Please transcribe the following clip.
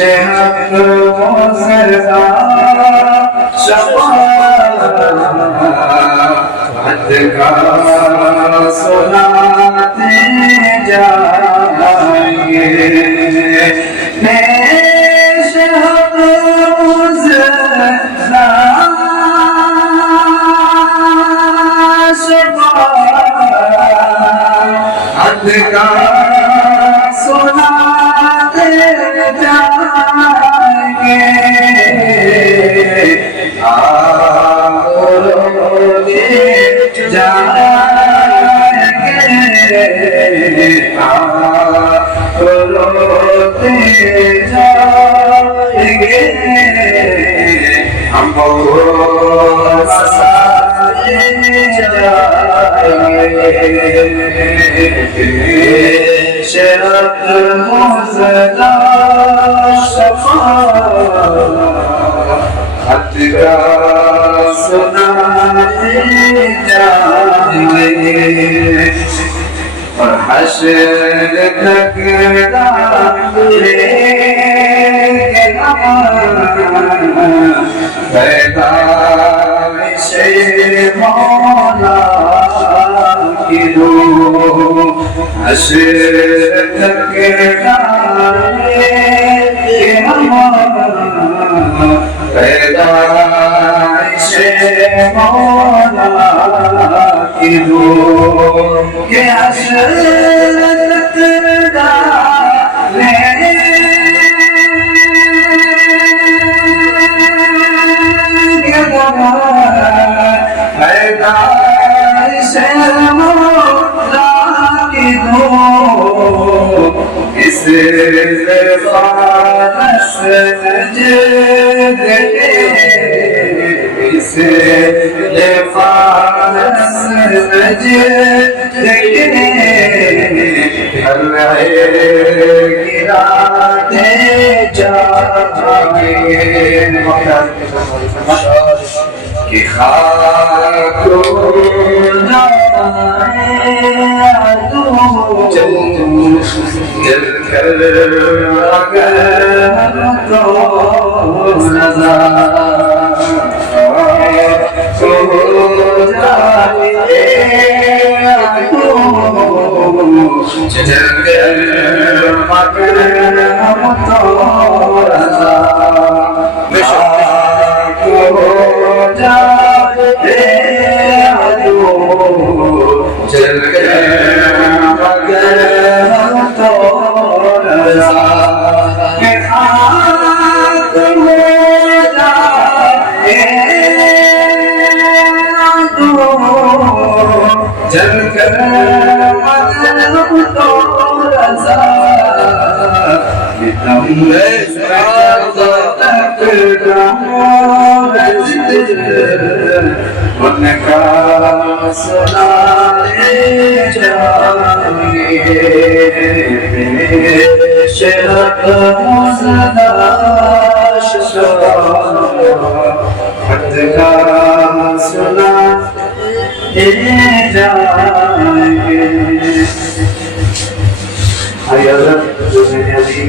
शहक मुज़दा शफ़ाअत का सुनाते जाएंगे। शहक मुज़दा शफ़ाअत का सुनाते जाएंगे। रोते जाएंगे, रोते जाएंगे। हमको हंसाते जाएंगे। शहक मुज़दा शफ़ाअत का सुनाते जाएंगे। और हश्र तक पैदाइशे मौला की रो। हश्र तक पैदाइशे मौला की रो। के हश्रत डाले पैदाइशे मौला की रो। इस ज़बानस नजदे, इस ज़बानस नजदे हर गिराते जाएंगे। कि खाक जल कर अगर तो नज़ा तो जाए जल कर अगर तो नज़ा जल अगर तो रज़ा के खाक हो जाए जल कर अगर तो रज़ा। उनका सुनाते जाएंगे। शहक मुज़दा शफ़ाअत का सुनाते जाएंगे।